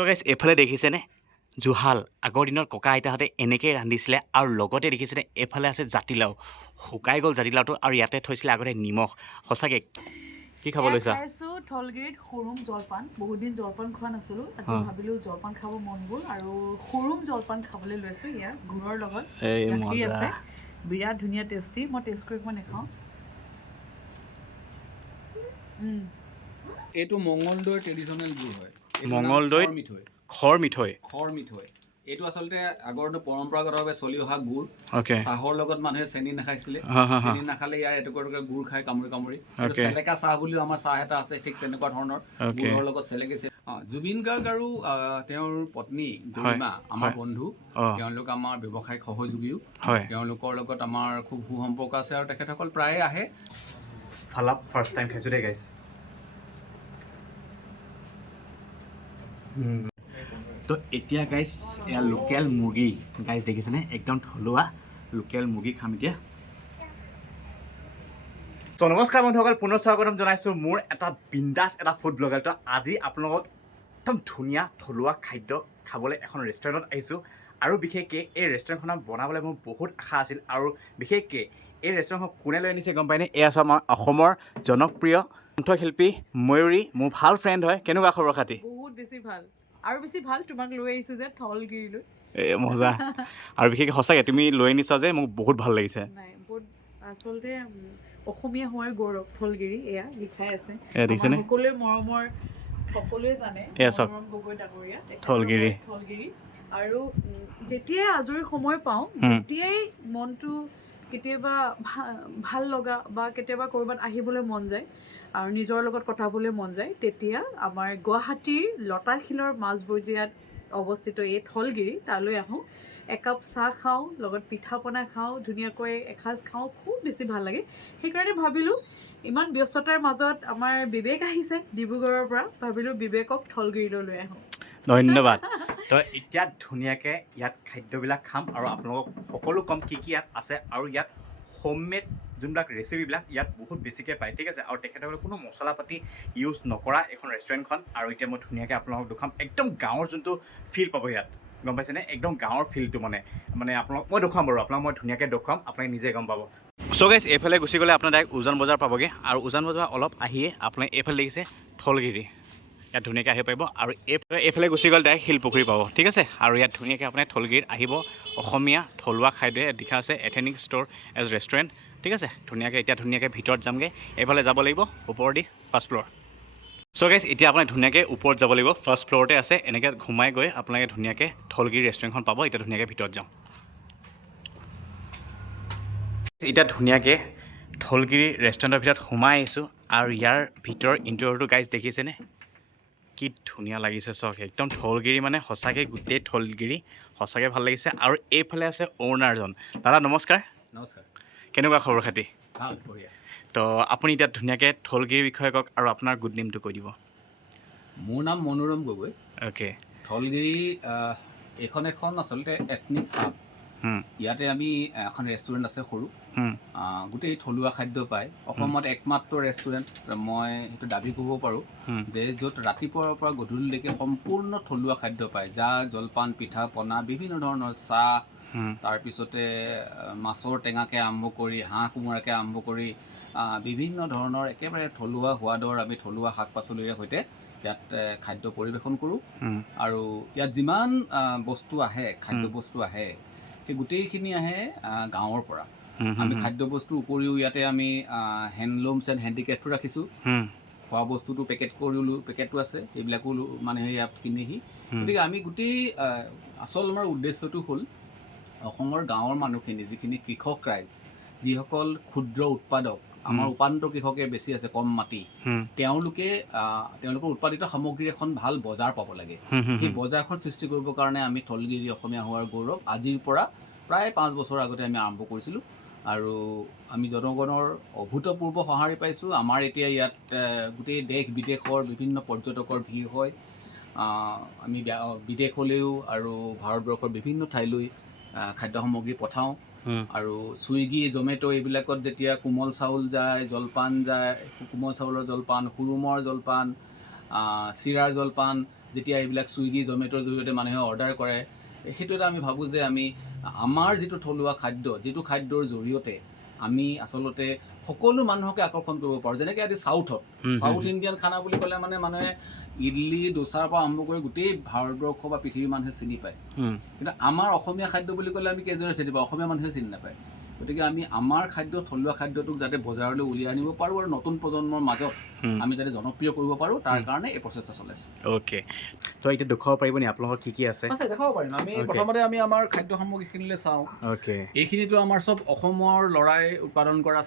তো গাইছ এফালে দেখিছেনে জুহাল আগৰ দিনত ককা আইতাহঁতে এনেকৈ ৰান্ধিছিলে আৰু লগতে দেখিছেনে এফালে আছে জাতিলাও শুকাই গ'ল জাতিলাওটো আৰু ইয়াতে থৈছিলে আগতে নিমখ সঁচাকৈ কি খাব লৈছা খাইছোঁ থলগিৰিত সৰুম জলপান বহুত দিন জলপান খোৱা নাছিলোঁ আজি ভাবিলোঁ জলপান খাব মন গ'ল আৰু সৰুম জলপান খাবলৈ লৈছোঁ ইয়াত গুড়ৰ লগত গাখীৰ আছে বিৰাট ধুনীয়া টেষ্টি মই টেষ্ট কৰি মই নেখাওঁ এইটো মঙলদৈৰ ট্ৰেডিশ্যনেল গুড় হয় মঙলদৈত খৰ মিঠৈ এইটো আচলতে আগৰটো পৰম্পৰাগতভাৱে চলি অহা গুড় চাহৰ লগত মানুহে চেনি নাখাইছিলে চেনি নাখালে ইয়াৰ এটুকুৰা গুড় খাই কামুৰি চেলেকা চাহ বুলিও আমাৰ চাহ এটা আছে ঠিক তেনেকুৱা ধৰণৰ গুড়ৰ লগত চেলেকিছে জুবিন গাৰ্গ আৰু তেওঁৰ পত্নী গৰিমা আমাৰ বন্ধু তেওঁলোক আমাৰ ব্যৱসায়িক সহযোগীও তেওঁলোকৰ লগত আমাৰ খুব সুসম্পৰ্ক আছে আৰু তেখেতসকল প্ৰায়ে আহে ফালাপ ফাৰ্ষ্ট টাইম খাইছোঁ দেই গাইছ তো এতিয়া গাইছ এয়া লোকেল মুৰ্গী গাইছ দেখিছেনে একদম থলুৱা লোকেল মুৰ্গী খাম এতিয়া তো নমস্কাৰ বন্ধুসকল পুনৰ স্বাগতম জনাইছোঁ মোৰ এটা বিন্দাছ এটা ফুড ব্লগাৰ তো আজি আপোনালোকক একদম ধুনীয়া থলুৱা খাদ্য খাবলৈ এখন ৰেষ্টুৰেণ্টত আহিছোঁ আৰু বিশেষকৈ এই ৰেষ্টুৰেণ্টখন বনাবলৈ মোৰ বহুত আশা আছিল আৰু বিশেষকৈ এই ৰেষ্টুৰেণ্টখন কোনে লৈ আনিছে গম পায়নে এয়া আছে আমাৰ অসমৰ জনপ্ৰিয় কণ্ঠশিল্পী ময়ূৰী মোৰ ভাল ফ্ৰেণ্ড হয় কেনেকুৱা খবৰ খাতি বহুত বেছি ভাল আৰু বেছি ভাল তোমাক লৈ আহিছোঁ যে থলগিৰিলৈ এই মজা আৰু বিশেষকৈ সঁচাকৈ তুমি লৈ আনিছা যে মোক বহুত ভাল লাগিছে নাই বহুত আচলতে অসমীয়া হোৱাৰ গৌৰৱ থলগিৰি এয়া লিখাই আছে সকলোৱে মৰমৰ সকলোৱে জানে মৰম গগৈ ডাঙৰীয়া থলগিৰি আৰু যেতিয়াই আজৰি সময় পাওঁ যেতিয়াই মনটো কেতিয়াবা ভাল লগা বা কেতিয়াবা ক'ৰবাত আহিবলৈ মন যায় আৰু নিজৰ লগত কটাবলৈ মন যায় তেতিয়া আমাৰ গুৱাহাটীৰ লতাশিলৰ মাজমজিয়াত অৱস্থিত এই থলগিৰি তালৈ আহোঁ একাপ চাহ খাওঁ লগত পিঠা পনা খাওঁ ধুনীয়াকৈ এসাঁজ খাওঁ খুব বেছি ভাল লাগে সেইকাৰণে ভাবিলোঁ ইমান ব্যস্ততাৰ মাজত আমাৰ বিবেক আহিছে ডিব্ৰুগড়ৰ পৰা ভাবিলোঁ বিবেকক থলগিৰিলৈ লৈ আহোঁ ধন্যবাদ তো এতিয়া ধুনীয়াকৈ ইয়াত খাদ্যবিলাক খাম আৰু আপোনালোকক সকলো কম কি কি ইয়াত আছে আৰু ইয়াত হোমমেড যোনবিলাক ৰেচিপিবিলাক ইয়াত বহুত বেছিকৈ পায় ঠিক আছে আৰু তেখেতসকলে কোনো মছলা পাতি ইউজ নকৰা এখন ৰেষ্টুৰেণ্টখন আৰু এতিয়া মই ধুনীয়াকৈ আপোনালোকক দেখুৱাম একদম গাঁৱৰ যোনটো ফিল পাব ইয়াত গম পাইছেনে একদম গাঁৱৰ ফিলটো মানে আপোনালোক মই দেখুৱাম বাৰু আপোনাক মই ধুনীয়াকৈ দেখুৱাম আপুনি নিজে গম পাব চ' গাইছ এইফালে গুচি গ'লে আপোনাৰ ডাইৰেক্ট উজান বজাৰ পাবগৈ আৰু উজান বজাৰ অলপ আহিয়ে আপুনি এইফালে দেখিছে থলগিৰি ইয়াত ধুনীয়াকৈ আহিব পাৰিব আৰু এইফালে গুচি গ'লে ডাইৰেক্ট শিলপুখুৰী পাব ঠিক আছে আৰু ইয়াত ধুনীয়াকৈ আপুনি থলগিৰিত আহিব অসমীয়া থলুৱা খাদ্য লিখা আছে এথেনিক ষ্ট'ৰ এজ ৰেষ্টুৰেণ্ট ঠিক আছে ধুনীয়াকৈ এতিয়া ধুনীয়াকৈ ভিতৰত যামগৈ এইফালে যাব লাগিব ওপৰেদি ফাৰ্ষ্ট ফ্ল'ৰ চ' গাইছ এতিয়া আপুনি ধুনীয়াকৈ ওপৰত যাব লাগিব ফাৰ্ষ্ট ফ্ল'ৰতে আছে এনেকৈ ঘুমাই গৈ আপোনালোকে ধুনীয়াকৈ থলগিৰি ৰেষ্টুৰেণ্টখন পাব এতিয়া ধুনীয়াকৈ ভিতৰত যাম এতিয়া ধুনীয়াকৈ থলগিৰি ৰেষ্টুৰেণ্টৰ ভিতৰত সোমাই আহিছোঁ আৰু ইয়াৰ ভিতৰৰ ইণ্টেৰিয়ৰটো গাইছ দেখিছেনে কি ধুনীয়া লাগিছে চাওক একদম থলগিৰি মানে সঁচাকৈ গোটেই থলগিৰি সঁচাকৈ ভাল লাগিছে আৰু এইফালে আছে অ'নাৰজন দাদা নমস্কাৰ নমস্কাৰ কেনেকুৱা খবৰ খাতি ভাল বঢ়িয়া তো আপুনি এতিয়া ধুনীয়াকৈ থলগিৰিৰ বিষয়ে কওক আৰু আপোনাৰ গুড নেমটো কৈ দিব মোৰ নাম মনোৰম গগৈ অ'কে থলগিৰি এইখন এখন আচলতে এথনিক হাব ইয়াতে আমি এখন ৰেষ্টুৰেণ্ট আছে সৰু গোটেই থলুৱা খাদ্য পায় অসমত একমাত্ৰ ৰেষ্টুৰেণ্ট মই সেইটো দাবী কৰিব পাৰোঁ যে য'ত ৰাতিপুৱাৰ পৰা গধূলিলৈকে সম্পূৰ্ণ থলুৱা খাদ্য পায় জা জলপান পিঠা পনা বিভিন্ন ধৰণৰ চাহ তাৰপিছতে মাছৰ টেঙাকৈ আৰম্ভ কৰি হাঁহ কোমোৰাকৈ আৰম্ভ কৰি বিভিন্ন ধৰণৰ একেবাৰে থলুৱা সোৱাদৰ আমি থলুৱা শাক পাচলিৰে সৈতে ইয়াত খাদ্য পৰিৱেশন কৰোঁ আৰু ইয়াত যিমান বস্তু আহে খাদ্য বস্তু আহে সেই গোটেইখিনি আহে গাঁৱৰ পৰা আমি খাদ্য বস্তুৰ উপৰিও ইয়াতে আমি হেণ্ডলুমছ এণ্ড হেণ্ডিক্ৰাফ্টো ৰাখিছোঁ খোৱা বস্তুটো পেকেটো আছে সেইবিলাকো মানুহে ইয়াত কিনেহি গতিকে আমি গোটেই আচল আমাৰ উদ্দেশ্যটো হ'ল অসমৰ গাঁৱৰ মানুহখিনি যিখিনি কৃষক ৰাইজ যিসকল ক্ষুদ্ৰ উৎপাদক আমাৰ উপান্ত কৃষকে বেছি আছে কম মাটি তেওঁলোকৰ উৎপাদিত সামগ্ৰীৰ এখন ভাল বজাৰ পাব লাগে সেই বজাৰখন সৃষ্টি কৰিবৰ কাৰণে আমি থলগিৰি অসমীয়া হোৱাৰ গৌৰৱ আজিৰ পৰা প্ৰায় 5 বছৰ আগতে আমি আৰম্ভ কৰিছিলোঁ আৰু আমি জনগণৰ অভূতপূৰ্ব সঁহাৰি পাইছোঁ আমাৰ এতিয়া ইয়াত গোটেই দেশ বিদেশৰ বিভিন্ন পৰ্যটকৰ ভিৰ হয় আমি বিদেশলৈও আৰু ভাৰতবৰ্ষৰ বিভিন্ন ঠাইলৈ খাদ্য সামগ্ৰী পঠাওঁ আৰু ছুইগি জমেট' এইবিলাকত যেতিয়া কোমল চাউল যায় জলপান যায় কোমল চাউলৰ জলপান হুৰুমৰ জলপান চিৰাৰ জলপান যেতিয়া এইবিলাক ছুইগি জমেট'ৰ জৰিয়তে মানুহে অৰ্ডাৰ কৰে, সেইটো এটা আমি ভাবোঁ যে আমি আমাৰ যিটো থলুৱা খাদ্য, যিটো খাদ্যৰ জৰিয়তে আমি আচলতে সকলো মানুহকে আকৰ্ষণ কৰিব পাৰোঁ। যেনেকৈ আজি চাউথ ইণ্ডিয়ান খানা বুলি ক'লে মানে মানুহে ইডলি দোচাৰ পৰা আৰম্ভ কৰি গোটেই ভাৰতবৰ্ষ বা পৃথিৱীৰ মানুহে চিনি পায়। কিন্তু আমাৰ অসমীয়া খাদ্য বুলি ক'লে আমি কেইজনে চিনি পাওঁ? অসমীয়া মানুহে চিনি নাপায়। গতিকে আমি আমাৰ খাদ্য, থলুৱা খাদ্যটোক যাতে বজাৰলৈ উলিয়াই আনিব পাৰোঁ আৰু নতুন প্ৰজন্মৰ মাজত আমি যাতে জনপ্ৰিয় কৰিব পাৰোঁ, তাৰ কাৰণে এই প্ৰচেষ্টা চলাইছোঁ। অ'কে, তো এতিয়া দেখুৱাব পাৰিব নি আপোনালোকৰ কি আছে? দেখাব পাৰিম। আমি প্ৰথমতে আমি আমাৰ খাদ্য সামগ্ৰীখিনিলৈ চাওঁ। অ'কে, এইখিনিতো আমাৰ চব অসমৰ ল'ৰাই উৎপাদন কৰা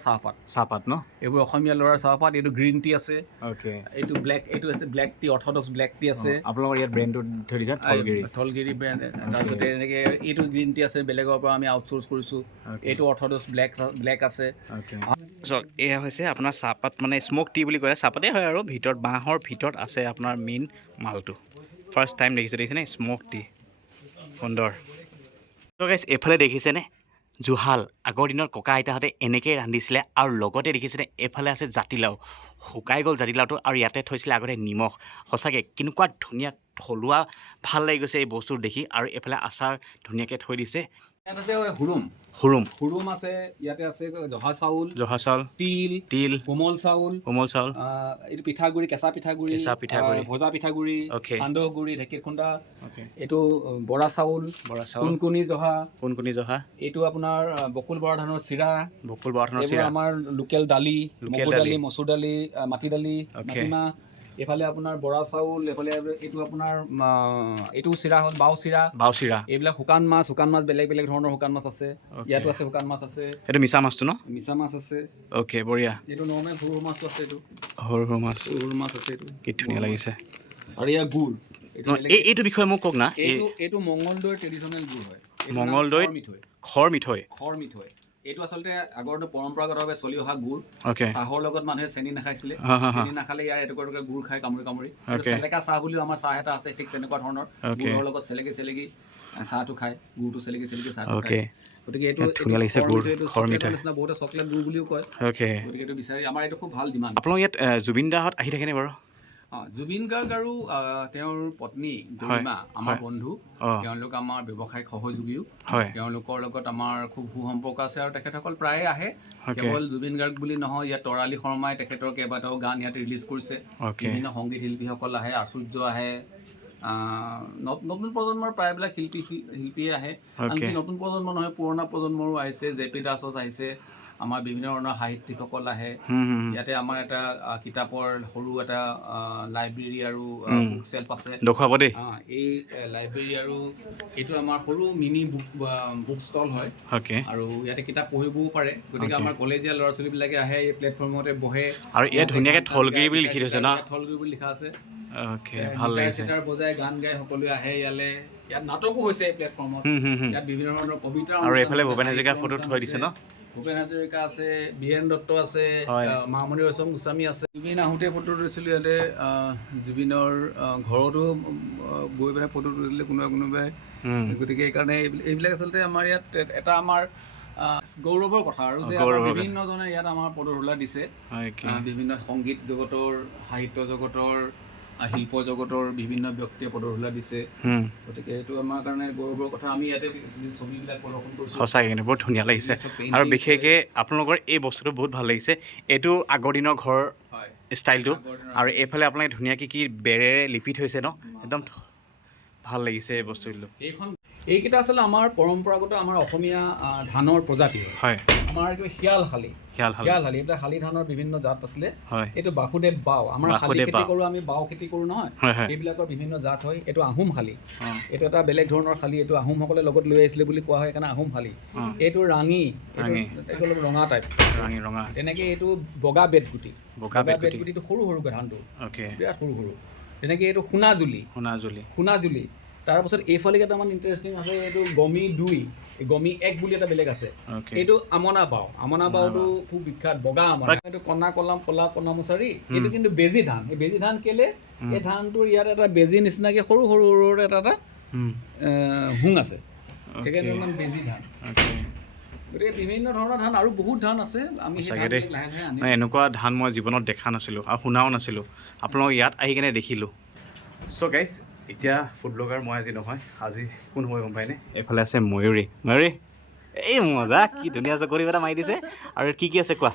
চাহপাত ন? এইবোৰ অসমীয়া ল'ৰাৰ চাহপাত। এইটো গ্ৰীণ টি আছে, অ'কে, এইটো আছে black tea, Orthodox black tea আছে। আপোনালোকৰ ইয়াত ব্ৰেণ্ডটো থৈ দিছে থলগিৰি ব্ৰেণ্ড। তাৰপিছতে এনেকৈ এইটো গ্ৰীণ টি আছে, বেলেগৰ পৰা আমি আউটচোৰ্চ কৰিছোঁ। এইটো অৰ্থডক্স ব্লেক আছে। চাওক, এয়া হৈছে আপোনাৰ চাহপাত, মানে স্মক টি বুলি কয়, চাহপাতেই হয় আৰু ভিতৰত বাঁহৰ ভিতৰত আছে আপোনাৰ মেইন মালটো। ফাৰ্ষ্ট টাইম দেখিছেনে স্মক টি, সুন্দৰ। তো গাইছ, এইফালে দেখিছেনে জুহাল, আগৰ দিনত ককা আইতাহঁতে এনেকৈ ৰান্ধিছিলে। আৰু লগতে দেখিছেনে এইফালে আছে জাতিলাও, শুকাই গ'ল জাতিলাওটো, আৰু ইয়াতে থৈছিলে আগতে নিমখ। সঁচাকৈ কেনেকুৱা ধুনীয়া থলুৱা, ভাল লাগি গৈছে এই বস্তু দেখি। আৰু এইফালে আচাৰ ধুনীয়াকৈ থৈ দিছে। ইয়াত আছে হুৰুম আছে, ইয়াতে আছে জহা চাউল, তিল, কোমল চাউল, এইটো পিঠাগুড়ি, কেঁচা পিঠাগুড়ি, ভজা পিঠাগুড়ি, সান্দহ গুড়ি, ঢেঁকীত খুন্দা, এইটো বৰা চাউল, কুণকুণী জহা, এইটো আপোনাৰ বকুল বৰা ধানৰ চিৰা, আমাৰ লোকেল দালি, মগু দালি, মচুৰ দালি, মাটি দালি, মাটিমাহ। এইফালে আপোনাৰ বৰা চাউল, এইফালে এইটো আপোনাৰ এইটো চিৰা হ'ল বাও চিৰা। এইবিলাক শুকান মাছ বেলেগ বেলেগ ধৰণৰ শুকান মাছ আছে। ইয়াতো আছে শুকান মাছ আছে। এইটো মিছা মাছটো ন? মিছা মাছ আছে। অ'কে, বঢ়িয়া। এইটো নৰ্মেল সৰু মাছটো আছে। এইটো সৰু মাছ আছে। এইটো কি ধুনীয়া লাগিছে। আৰু ইয়াৰ গুড়, এইটো বিষয়ে মোক কওক না। এইটো মঙলদৈৰ ট্ৰেডিশ্যনেল গুড় হয়। মঙলদৈৰ খৰ মিঠৈ। এইটো আচলতে আগৰটো পৰম্পৰাগতভাৱে চলি অহা গুড়। চাহৰ লগত মানুহে চেনি নাখাইছিলে, চেনি নাখালে ইয়াৰ এটুকুৰা গুড় খাই কামুৰি। চেলেকা চাহ বুলিও আমাৰ চাহ এটা আছে, ঠিক তেনেকুৱা ধৰণৰ গুড়ৰ লগত চেলেকি চাহটো খায়, গুড়টো চেলেকি চাহটো খায়। গতিকে এইটো নিচিনা বহুতে চকলেট গুড় বুলিও কয়। গতিকে এইটো বিচাৰি আমাৰ এইটো খুব ভাল ডিমাণ্ড। আপোনালোক ইয়াত জুবিন দাহঁত আহি থাকেনে বাৰু? জুবিন গাৰ্গ আৰু তেওঁৰ পত্নী গৰিমা আমাৰ বন্ধু, তেওঁলোক আমাৰ ব্যৱসায়িক সহযোগীও। তেওঁলোকৰ লগত আমাৰ খুব সুসম্পৰ্ক আছে আৰু তেখেতসকল প্ৰায়ে আহে। কেৱল জুবিন গাৰ্গ বুলি নহয়, ইয়াত তৰালী শৰ্মাই তেখেতৰ কেইবাটাও গান ইয়াত ৰিলিজ কৰিছে। বিভিন্ন সংগীত শিল্পীসকল আহে, আচুৰ্য আহে, নতুন প্ৰজন্মৰ প্ৰায়বিলাক শিল্পীয়ে আহে। আনকি নতুন প্ৰজন্ম নহয়, পুৰণা প্ৰজন্মৰো আহিছে। জে.পি. দাস আহিছে, আমাৰ বিভিন্ন ধৰণৰ সাহিত্যিকসকল আহে। ইয়াতে আমাৰ এটা কিতাপৰ সৰু এটা লাইব্ৰেৰী আৰু বুক চেল্ফ আছে। এই লাইব্ৰেৰী আৰু এইটো আমাৰ সৰু মিনি বুক ষ্টল হয়। আৰু ইয়াতে কিতাপ পঢ়িবও পাৰে। গতিকে আমাৰ কলেজীয়া ল'ৰা ছোৱালীবিলাকে আহে, এই প্লেটফৰ্মতে বহে। আৰু ইয়াত ধুনীয়াকৈ থলগিৰি বুলি লিখি থৈছে ন? থলগিৰি বুলি লিখা আছে। ভাল লাগিছে। গিটাৰ বজাই গান গাই সকলোৱে আহে ইয়ালে। ইয়াত নাটকো হৈছে এই প্লেটফৰ্মত। ইয়াত বিভিন্ন ধৰণৰ কবিতা, আৰু এইফালে ভূপেন হাজৰিকাৰ ফটো থৈ দিছে ন? ভূপেন হাজৰিকা আছে, বীৰেন দত্ত আছে, মামণি ৰয়ছম গোস্বামী আছে। জুবিন আহোঁতে ফটো তুলিছিলোঁ ইয়াতে। জুবিনৰ ঘৰতো গৈ পেলাই ফটো তুলিছিলে কোনোবাই। গতিকে সেইকাৰণে এইবিলাক আচলতে আমাৰ ইয়াত এটা আমাৰ গৌৰৱৰ কথা আৰু যে বিভিন্নজনে ইয়াত আমাৰ পদধূলা দিছে। বিভিন্ন সংগীত জগতৰ, সাহিত্য জগতৰ, শিল্প জগতৰ বিভিন্ন ব্যক্তিয়ে পদধূলা দিছে। গতিকে এইটো আমাৰ কাৰণে গৌৰৱৰ কথা। আমি ইয়াতে ছবিবিলাক প্ৰদৰ্শন কৰিছোঁ। সঁচাকৈ কিন্তু বহুত ধুনীয়া লাগিছে। আৰু বিশেষকৈ আপোনালোকৰ এই বস্তুটো বহুত ভাল লাগিছে। এইটো আগৰ দিনৰ ঘৰ ষ্টাইলটো, আৰু এইফালে আপোনালোকে ধুনীয়াকৈ কি বেৰেৰে লিপি থৈছে ন? একদম ভাল লাগিছে এই বস্তুটো। এইকেইটা আচলতে আমাৰ পৰম্পৰাগত আমাৰ অসমীয়া ধানৰ প্ৰজাতি হয়। আমাৰ এইটো শিয়ালশালী, এইবিলাক শালি ধানৰ বিভিন্ন জাত আছিলে। এইটো বাসুদেৱ বাও, আমাৰ শালি খেতি কৰোঁ, আমি বাও খেতি কৰোঁ নহয়, এইবিলাকৰ বিভিন্ন জাত হয়। এইটো আহোম শালি, এইটো এটা বেলেগ ধৰণৰ শালি। এইটো আহোমসকলে লগত লৈ আহিছিলে বুলি কোৱা হয়, সেইকাৰণে আহোম শালি। এইটো ৰাঙি, এইটো অলপ ৰঙা টাইপ। তেনেকৈ এইটো বগা বেতগুটিটো সৰু সৰুকৈ ধানটো, বিৰাট সৰু। তেনেকৈ এইটো সোণাজুলি। তাৰপাছত এইফালে কেইটামান ইণ্টাৰেষ্টিং আছে। এইটো গমি 1 বুলি এটা বেলেগ আছে। এইটো আমনা বাওটো খুব বিখ্যাত, বগা আমনা। এইটো কলা কণামুচাৰি। এইটো কিন্তু বেজী ধান। এই বেজী ধান কেলে? এই ধানটোৰ ইয়াত এটা বেজী নিচিনাকৈ সৰু এটা হুং আছে, সেইকাৰণে বেজী ধান। গতিকে বিভিন্ন ধৰণৰ ধান আৰু বহুত ধান আছে। আমি এনেকুৱা ধান মই জীৱনত দেখা নাছিলোঁ আৰু শুনাও নাছিলোঁ। আপোনালোক ইয়াত আহি কেনে দেখিলোঁ। চ' গাইজ, এতিয়া ফুড ব্লগাৰ মই আজি নহয়, আজি কোন সময় গম পায়নে? এইফালে আছে ময়ূৰী। ময়ূৰী এই মজা, কি ধুনীয়া চকৰি এটা মাৰি দিছে। আৰু কি কি আছে কোৱা,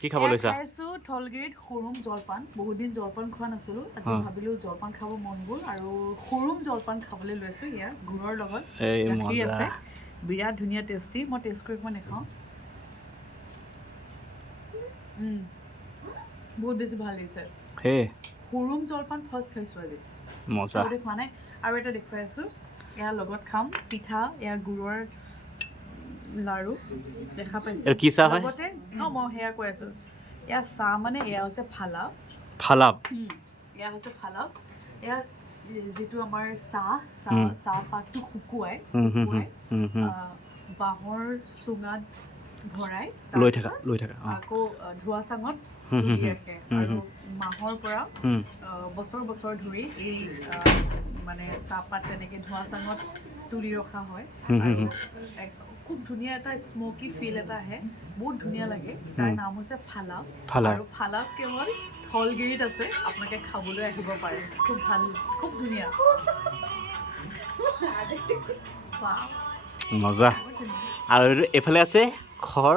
কি খাব লৈছা? খাইছোঁ থলগিৰিত সৰুম জলপান। বহুত দিন জলপান খোৱা নাছিলোঁ, আজি ভাবিলোঁ জলপান খাব মন গ'ল আৰু সৰুম জলপান খাবলৈ লৈছোঁ। ইয়াৰ গুড়ৰ লগত গাখীৰ আছে, বিৰাট ধুনীয়া টেষ্টি। মই টেষ্ট কৰি মই নেখাওঁ, বহুত বেছি ভাল লাগিছে। সৰুম জলপান ফাৰ্ষ্ট খাইছোঁ আজি, মজা খোৱা নাই। আৰু এটা দেখুৱাই আছোঁ, ইয়াৰ লগত খাম পিঠা, ইয়াৰ গুড়ৰ লাড়ু দেখা পাইছে। লগতে মই সেয়া কৈ আছোঁ, এয়া চাহ মানে এয়া হৈছে ফালাপ। এয়া হৈছে ফালাপ। এয়া যিটো আমাৰ চাহপাতটো শুকুৱাই বাঁহৰ চুঙাত ভৰাই লৈ থকা আকৌ ধোঁৱা চাঙত তুলি ৰাখে আৰু মাহৰ পৰা বছৰ বছৰ ধৰি এই মানে চাহপাত তেনেকৈ ধোঁৱা চাঙত তুলি ৰখা হয় আৰু খুব ধুনীয়া এটা স্মকি ফিল এটা আহে, বহুত ধুনীয়া লাগে। তাৰ নাম হৈছে ফালাপ। আৰু ফালাপ কেৱল থলগিৰিত আছে, আপোনালোকে খাবলৈ আহিব পাৰে। খুব ভাল, খুব ধুনীয়া, মজা। আৰু এইফালে আছে খৰ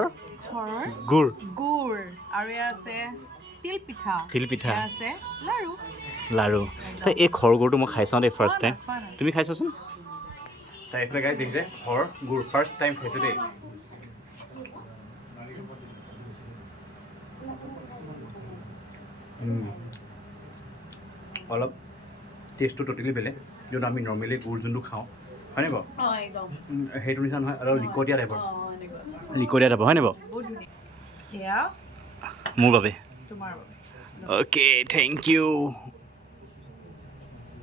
গুড় আৰু এয়া আছে তিল পিঠা আছে লাড়ু। তো এই খৰ গুড়টো মই খাই চাওঁ দেই ফাৰ্ষ্ট টাইম, তুমি খাইছোৱাচোন। তাই এইফালে গাইজ দেখিছে খৰ গুড় ফাৰ্ষ্ট টাইম খাইছোঁ দেই। অলপ টেষ্টটো ট'টেলি বেলেগ, যোনটো আমি নৰ্মেলি গুড় যোনটো খাওঁ, হয়নে বাৰু? সেইটো নিচিনা নহয়, অলপ লিকটীয়া টাইপৰ হয়নে বাৰু? মোৰ বাবে অ'কে, থেংক ইউ।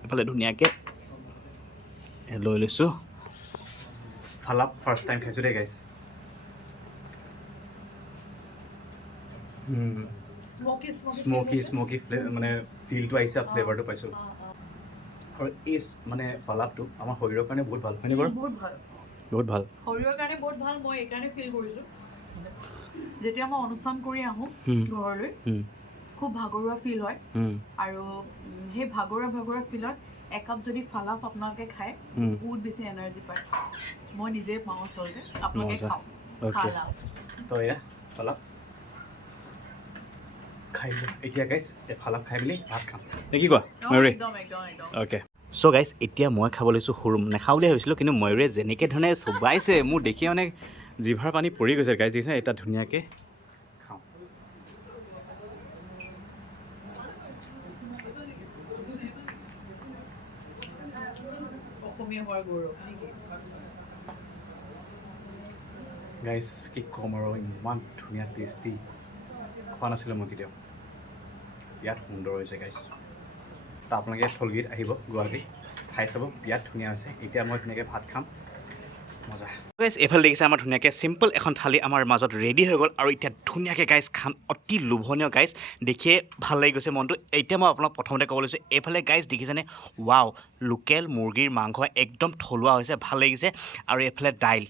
এইফালে ধুনীয়াকৈ লৈ লৈছোঁ। ফালাপ ফাৰ্ষ্ট টাইম খাইছোঁ দেই গাইজ। স্মকি মানে ফিলটো আহিছে, ফ্লেভাৰটো পাইছোঁ। আৰু এই মানে ফালাপটো আমাৰ শৰীৰৰ কাৰণে বহুত ভাল, হয়নে বাৰু? বহুত ভাল শৰীৰৰ কাৰণে বহুত ভাল। মই এইকাৰণে ফিল কৰিছোঁ, যেতিয়া মই অনুষ্ঠান কৰি আহোঁ ঘৰলৈ খুব ভাগৰুৱা ফিল হয় আৰু সেই ভাগৰুৱা ফিলত একাপ যদি ফালাপ আপোনালোকে খায় বহুত বেছি এনাৰ্জি পায়। মই নিজে পাওঁ আচলতে, আপোনালোকে খাওঁ তো এয়া ফালাপ খাই এতিয়া গাইজ ফালাপ খাই মেলি ভাত খাম নে কি কোৱা ময়ূৰী? অ'কে, চ' গাইজ এতিয়া মই খাব লৈছোঁ সৰুম। নাখাওঁ বুলি ভাবিছিলোঁ, কিন্তু ময়ূৰে যেনেকৈ ধৰণে চুবাইছে মোৰ দেখি মানে জিভাৰ পানী পৰি গৈছে গাইজ। দেখিছে এটা ধুনীয়াকৈ খাওঁ। গাইজ কি ক'ম আৰু, ইমান ধুনীয়া টেষ্টি, খোৱা নাছিলোঁ মই কেতিয়াও। বিৰাট সুন্দৰ হৈছে গাইজ। তো আপোনালোকে ইয়াত থলগিৰিত আহিব, গুৱাহাটী, খাই চাব, বিৰাট ধুনীয়া হৈছে। এতিয়া মই ধুনীয়াকৈ ভাত খাম, মজা। গাইজ এইফালে দেখিছে আমাৰ ধুনীয়াকৈ চিম্পল এখন থালি আমাৰ মাজত ৰেডি হৈ গ'ল আৰু এতিয়া ধুনীয়াকৈ গাইজ খাম, অতি লোভনীয় গাইজ, দেখিয়ে ভাল লাগি গৈছে মনটো। এতিয়া মই আপোনাক প্ৰথমতে ক'ব লৈছোঁ, এইফালে গাইজ দেখিছেনে, ৱাও, লোকেল মুৰ্গীৰ মাংস একদম থলুৱা হৈছে, ভাল লাগিছে। আৰু এইফালে দাইল,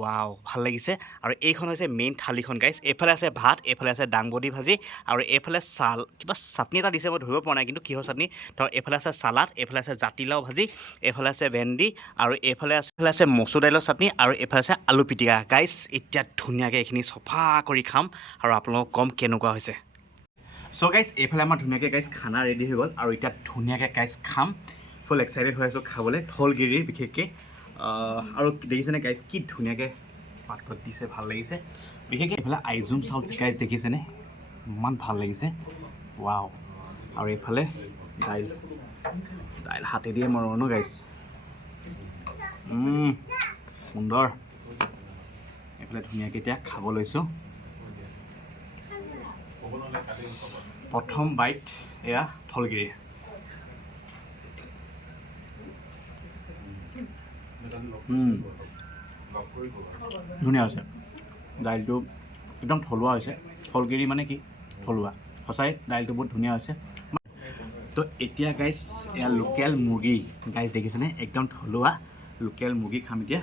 ৱাও, ভাল লাগিছে। আৰু এইখন হৈছে মেইন থালিখন গাইজ। এইফালে আছে ভাত, এইফালে আছে দাংবডি ভাজি, আৰু এইফালে কিবা চাটনি এটা দিছে, মই ধৰিব পৰা নাই কিন্তু কিহৰ চাটনি। ধৰ এইফালে আছে চালাড, এইফালে আছে জাতিলাও ভাজি, এইফালে আছে ভেন্দি, আৰু এইফালে আছে মচুৰ দাইলৰ চাটনি, আৰু এইফালে আছে আলু পিটিকা। গাইজ এতিয়া ধুনীয়াকৈ এইখিনি চফা কৰি খাম আৰু আপোনালোকক কম কেনেকুৱা হৈছে। চ' গাইজ এইফালে আমাৰ ধুনীয়াকৈ গাইজ খানা ৰেডি হৈ গ'ল আৰু এতিয়া ধুনীয়াকৈ গাইজ খাম। ফুল এক্সাইটেড হৈ আছোঁ খাবলৈ, থলগিৰিৰ বিশেষকৈ। আৰু দেখিছেনে গাইজ কি ধুনীয়াকৈ পাতত দিছে, ভাল লাগিছে। বিশেষকৈ এইফালে আইজোং চাউল গাইজ দেখিছেনে, ইমান ভাল লাগিছে, ৱাও। আৰু এইফালে দাইল হাতে দিয়ে মৰো ন গাইজ, সুন্দৰ। এইফালে ধুনীয়াকৈ এতিয়া খাব লৈছোঁ। প্ৰথম বাইট এয়া থলগিৰি। ধুনীয়া হৈছে, দাইলটো একদম থলুৱা হৈছে। থলগিৰি মানে কি থলুৱা, সঁচাই দাইলটো বহুত ধুনীয়া হৈছে। তো এতিয়া গাইজ এয়া লোকেল মুৰ্গী গাইজ দেখিছেনে, একদম থলুৱা লোকেল মুৰ্গী খাম এতিয়া।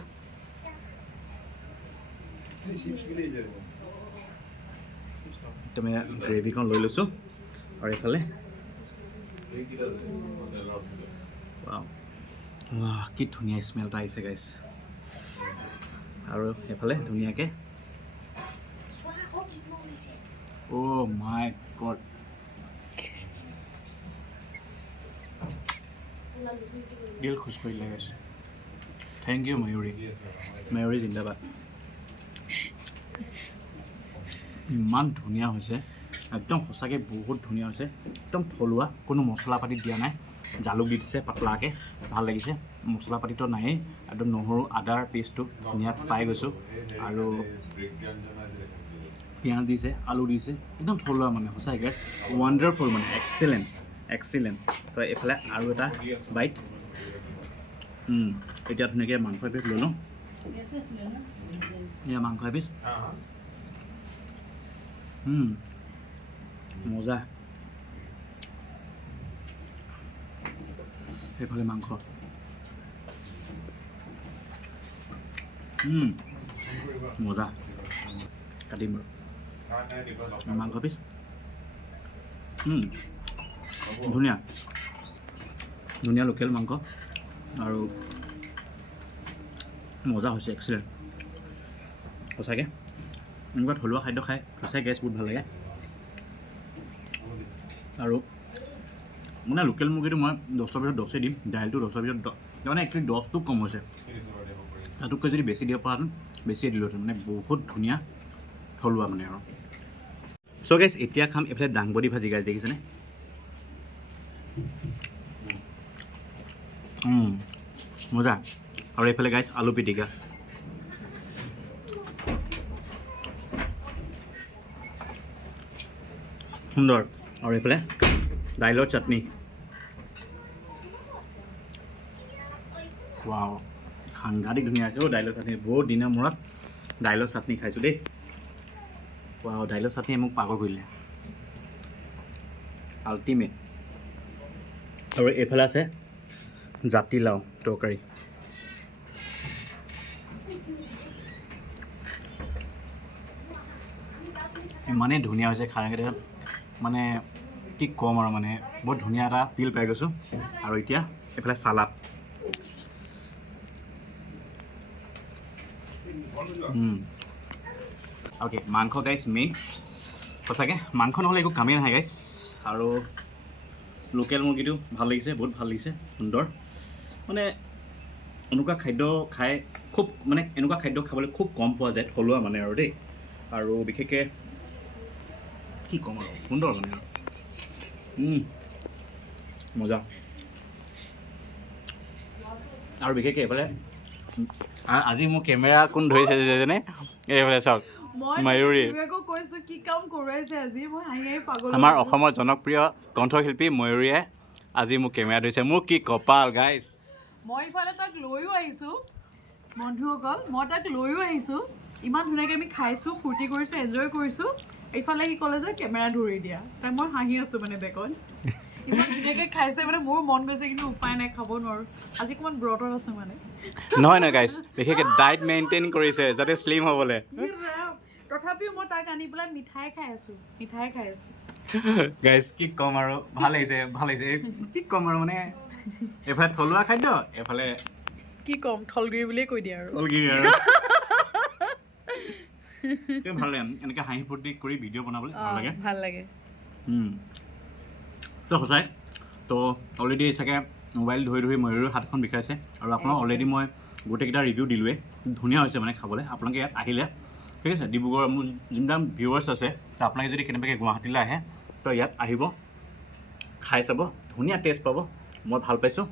একদম গ্ৰেভিকণ লৈ লৈছোঁ আৰু এইফালে কি ধুনীয়া স্মেল এটা আহিছে গাইছ আৰু এফালে ধুনীয়াকৈ অ' মাই গড দিল খুচ কৰিলে গাইছ থেংক ইউ ময়ূৰী জিন্দাবাদ ইমান ধুনীয়া হৈছে একদম সঁচাকৈ বহুত ধুনীয়া হৈছে একদম থলুৱা কোনো মছলা পাতি দিয়া নাই জালুক দি দিছে পাতলাকৈ ভাল লাগিছে মছলা পাতিটো নায়েই একদম নহৰু আদাৰ পেষ্টটো ধুনীয়া পাই গৈছোঁ আৰু পিঁয়াজ দিছে আলু দিছে একদম থলুৱা মানে সঁচাই গেছ ৱাণ্ডাৰফুল মানে এক্সিলেণ্ট তো এইফালে আৰু এটা বাইট এতিয়া ধুনীয়াকৈ মাংস এপিচ লৈ লওঁ এয়া মাংস এপিচ মজা এইফালে মাংস মজা কাটিম বাৰু মাংস পিচ ধুনীয়া লোকেল মাংস আৰু মজা হৈছে এক্সিলেণ্ট সঁচাকৈ এনেকুৱা থলুৱা খাদ্য খাই সঁচাই গেছ বহুত ভাল লাগে আৰু মানে লোকেল মুৰ্গীটো মই 10ৰ ভিতৰত 10 দিম দাইলটো 10ৰ ভিতৰত মানে একচুৱেলি 10টো কম হৈছে তাতোতকৈ যদি বেছি দিব পৰা বেছিয়ে দিলোহেঁতেন মানে বহুত ধুনীয়া থলুৱা মানে আৰু চ' গাইছ এতিয়া খাম এইফালে দাংবডি ভাজি গাইছ দেখিছেনে মজা আৰু এইফালে গাইছ আলু পিটিকা সুন্দৰ আৰু এইফালে দাইলৰ চাটনি ৱাও সাংঘাতিক ধুনীয়া আছে দাইলৰ চাটনি বহুত দিনৰ মূৰত দাইলৰ চাটনি খাইছোঁ দেই ৱাও দাইলৰ চাটনি মোক পাগল কৰিলে আল্টিমেট আৰু এইফালে আছে জাতিলাও তৰকাৰী ইমানেই ধুনীয়া হৈছে খাই মানে কি ক'ম আৰু মানে বহুত ধুনীয়া এটা ফিল পাই গৈছোঁ আৰু এতিয়া এইফালে চালাড অ'কে মাংস গাইছ মেইন সঁচাকৈ মাংস নহ'লে একো কামেই নাহে গাইছ আৰু লোকেল মুৰ্গীটো ভাল লাগিছে বহুত ভাল লাগিছে সুন্দৰ মানে এনেকুৱা খাদ্য খাই খুব মানে এনেকুৱা খাদ্য খাবলৈ খুব কম পোৱা যায় থলুৱা মানে আৰু দেই আৰু বিশেষকৈ কি ক'ম আৰু সুন্দৰ মানে আৰু মজা আৰু বিশেষকৈ এইফালে আজি মোৰ কেমেৰা কোন ধৰিছে যেনে এইফালে চাওক ময়ূৰী আমাৰ অসমৰ জনপ্ৰিয় কণ্ঠশিল্পী ময়ূৰীয়ে আজি মোক কেমেৰা ধৰিছে মোৰ কি কপাল গাইছ মই ইফালে তাক লৈও আহিছোঁ বন্ধুসকল মই তাক লৈও আহিছোঁ ইমান ধুনীয়াকৈ আমি খাইছোঁ ফূৰ্তি কৰিছোঁ এনজয় কৰিছোঁ এইফালে সি ক'লে যে কেমেৰা ধৰি দিয়া তাই মই হাঁহি আছোঁ মানে বেকত ইমান ধুনীয়াকৈ খাইছে মানে মোৰ মন গৈছে কিন্তু উপায় নাই খাব নোৱাৰোঁ আজি অকণমান ব্ৰতত আছোঁ মানে নহয় গাইছ বিশেষকৈ ডায়েট মেইনটেইন কৰিছে যাতে শ্লিম হ'বলৈ তথাপিও মই তাক আনি পেলাই মিঠাই খাই আছোঁ গাইছ কি ক'ম আৰু ভাল লাগিছে কি ক'ম আৰু মানে এইফালে থলুৱা খাদ্য এইফালে কি ক'ম থলগিৰি বুলিয়ে কৈ দিয়ে আৰু থলগিৰি আৰু ভাল লাগে এনেকৈ হাঁহি ফূৰ্তি কৰি ভিডিঅ' বনাবলৈ ভাল লাগে তো সঁচাই তো অলৰেডি চাগে মোবাইল ধৰি ময়ূৰৰ হাতখন বিষাইছে আৰু আপোনাক অলৰেডি মই গোটেইকেইটা ৰিভিউ দিলোঁৱেই ধুনীয়া হৈছে মানে খাবলৈ আপোনালোকে ইয়াত আহিলে ঠিক আছে ডিব্ৰুগড় মোৰ যোনবিলাক ভিউৱাৰ্ছ আছে তো আপোনালোকে যদি কেনেবাকৈ গুৱাহাটীলৈ আহে তো ইয়াত আহিব খাই চাব ধুনীয়া টেষ্ট পাব মই ভাল পাইছোঁ